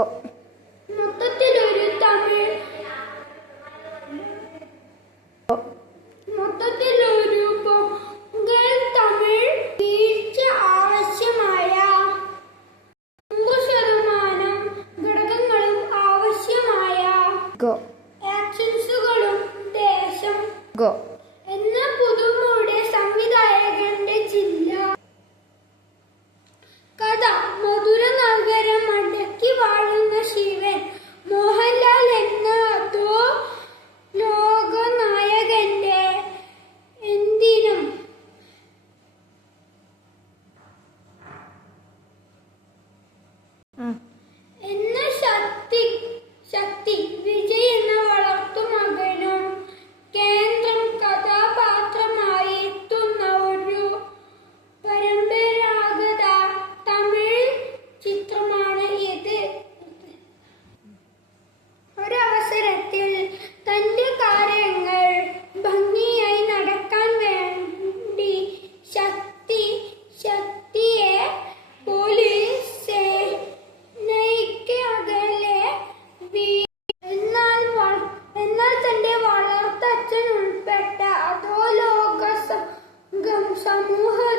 もっと手を入れたね。ゴー What?